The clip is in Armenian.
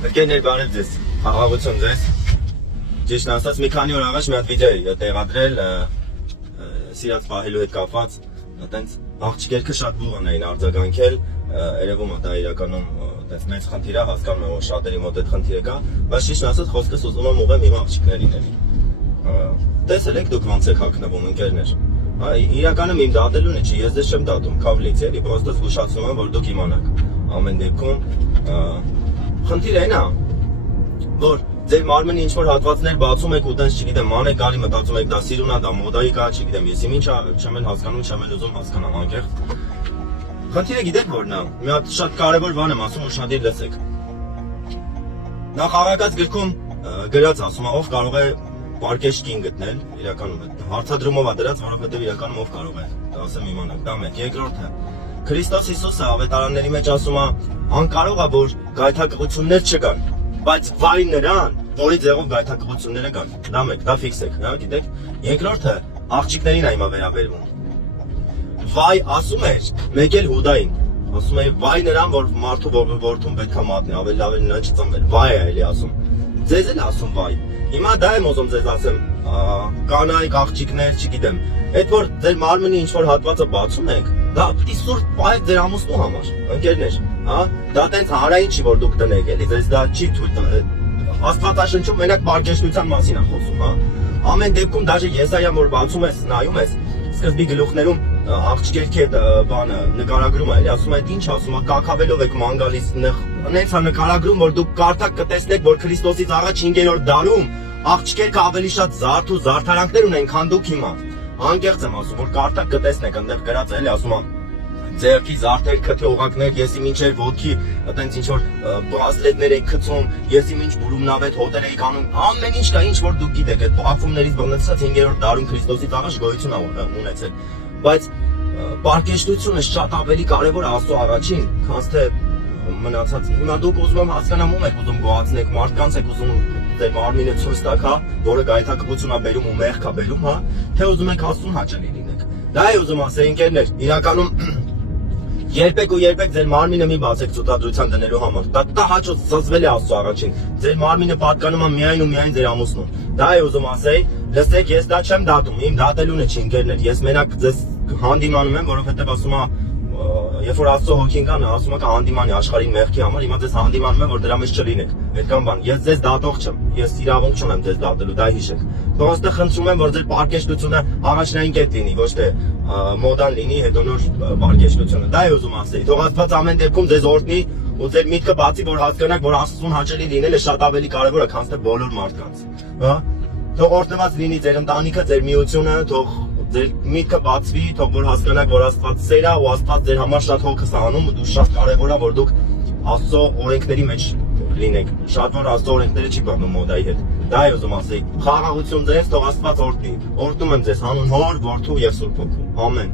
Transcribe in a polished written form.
Ընկերներ, բարև ձեզ, աղաղություն ձեզ։ Ճիշտ ասած, մի քանի օր առաջ մի հատ վիդեո էի տեղադրել սիրած պահելու հետ կապված, այտենց աղջիկերքը շատ բուղն էին արձագանքել, երևում է դա իրականում այտենց մեծ խնդիր է, հասկանում եմ, որ շատերի մոտ այդ խնդիրը կա, բայց ճիշտ ասած խոսքս ուզում եմ ուղղեմ իմ աղջիկներին էլի։ Տեսել եք դուք ոնց եք հագնվում, ընկերներ։ Իրականում իմ դատելունը չի, ես դες չեմ դատում, քավլից էլի, պրոստը զգուշացնում եմ, որ դուք իմանաք։ Ամեն դեպքում խնդիրը այն է, որ ձեր մարմնի ինչ-որ հատվածներ բացում եք ու տենց, չգիտեմ, մանեք գալի մտածում եք դա սիրուն է, դա մոդայի կա, չգիտեմ, ես ինչ չեմ էլ հասկանում, չեմ էլ ուզում հասկանամ անկեղծ։ Խնդիրը գիտեք որն է, մի հատ շատ կարևոր բան եմ ասում, ուշադիր լսեք։ Նախարարած գրքում գրած ասում է, ով կարող է պարկեշտ կին գտնել, իրականում հարցադրումով է դրած, որովհետև իրականում ով կարող է, դա ասեմ իմանանք, դա մեկ, երկրորդը։ Քրիստոս Հիսուսը ավետարանների մեջ ասում է, անկարող է, որ գայթակղություններ չկան, բայց վայ նրան, որի ձեղով գայթակղությունները կան, դա մեկ, դա ֆիքսեք, հա, գիտեք։ Երկրորդը աղջիկներին է հիմա վերաբերվում։ Վայ ասում էր, մեկ էլ Հուդային, ասում է վայ նրան, որ մարդու որդուն պետք է մատնի, ավելի լավ է նրան չծնվել, վայ է էլի ասում։ Ձեզ էլ ասում վայ։ Հիմա դա եմ ուզում ձեզ ասեմ, կանայք, աղջիկներ, չգիտեմ, այդ որ ձեր մարմնի ինչ-որ հատվածը բացում եք, դա պիտի սուրբ պահեք ձեր ամուսնու համար, ընկերներ, հա, դա տենց հանրային չի, որ դուք տնեք, էլի, ձեզ դա չի թույլ տվել, Աստվածաշնչում մենակ պարկեշտության մասին է խոսում, հա, ամեն դեպքում դաժե Եսայան որ բացում ես, նայում ես, սկզբի գլուխներում աղջիկերքի այդ բանը նկարագրում է, էլի, ասում է, ինչ ասում է, կակավելով եք ման գալիս, նենց է նկարագրում, որ դուք կարդակ կտեսնեք, որ Քրիստոսից առաջ 5-րդ դարում աղջիկերքը ավելի շատ զարդ ու զարդարանքներ ունեն, քան դուք հիմա։ Անկեղծ եմ ասում, որ կարդակ կտեսնեք, այնտեղ գրած է, էլի, ասում է ձերքի զարդեր, քթի օղակներ, եսի մինչեր ոտքի, այտենց ինչ որ բրազլետներ եք գցում, եսի մինչ բուրումնավետ հոտեր եք անում, ամեն ինչ կա, ինչ որ դուք գիտեք, այդ փոխումներից բնեցած 5-րդ դարում Քրիստոսից առաջ գոյություն է ունեցել, բայց պարկեշտությունը շատ ավելի կարևոր է Աստծո առաջին, քան թե մնացած։ Հիմա դուք ուզում եմ հասկանամ ում եք ուզում գոհացնեք, մարդկանց եք ուզում ձեր մարմինը ցույց տաք, հա, որը գայթակղություն է բերում ու մեղք է բերում, հա, թե ուզում եք Աստծուն հաճելի լինեք։ Դա է ուզում ասել, ընկերներ, իրականում երբեք ու երբեք ձեր մարմինը մի բացեք ցուցադրության դնելու համար։ Դա հաճո զզվել է Աստծո առաջին։ Ձեր մարմինը պատկանում է միայն ու միայն ձեր ամուսնուն։ Դա է ուզում ասել, լսեք, ես դա չեմ դատում, իմ դատելունը չի, ընկերներ, ես մենակ ձեզ հանդիմանում եմ, որովհետև ասում է, երբ որ Աստծո հոգին կա, նա ասում է հանդիմանի աշխարհին մեղքի համար, հիմա ձեզ հանդիմանում եմ, որ դրա մեջ չլինեք։ Այդքան բան, ես ձեզ դատող չեմ, ես իրավունք չունեմ ձեզ դատելու, դա հիշեք։ Պրոստը խնդրում եմ, որ ձեր պարկեշտությունը առաջնային կետ լինի, ոչ թե մոդան լինի, հետո նոր պարկեշտությունը։ Դա է ուզում ասել։ Թող Աստված ամեն դեպքում ձեզ օրհնի ու ձեր միտքը բացի, որ հասկանաք, որ Աստծուն հաճելի լինելը շատ ավելի կարևոր է, քան թե բոլոր մարդկանց։ Հա։ Թող օրհնված լինի ձեր ընտանիքը, ձեր միությունը, թող ձեր միտքը բացվի, թող որ հասկանաք, որ Աստված սեր է ու Աստված ձեր համար շատ հոգս է անում ու շատ կարևոր է, որ դուք Աստծո օրենքների մեջ լինեք։ Շատ որ Աստծո օրենքները չի բռնում մոդայի հետ։ Դա է ուզում ասել։ Խաղաղություն ձեզ, թող Աստված օրհնի։ Օրհնում եմ ձեզ հանուն Հոր, Որդու եւ Սուրբ Հոգու։ Ամեն։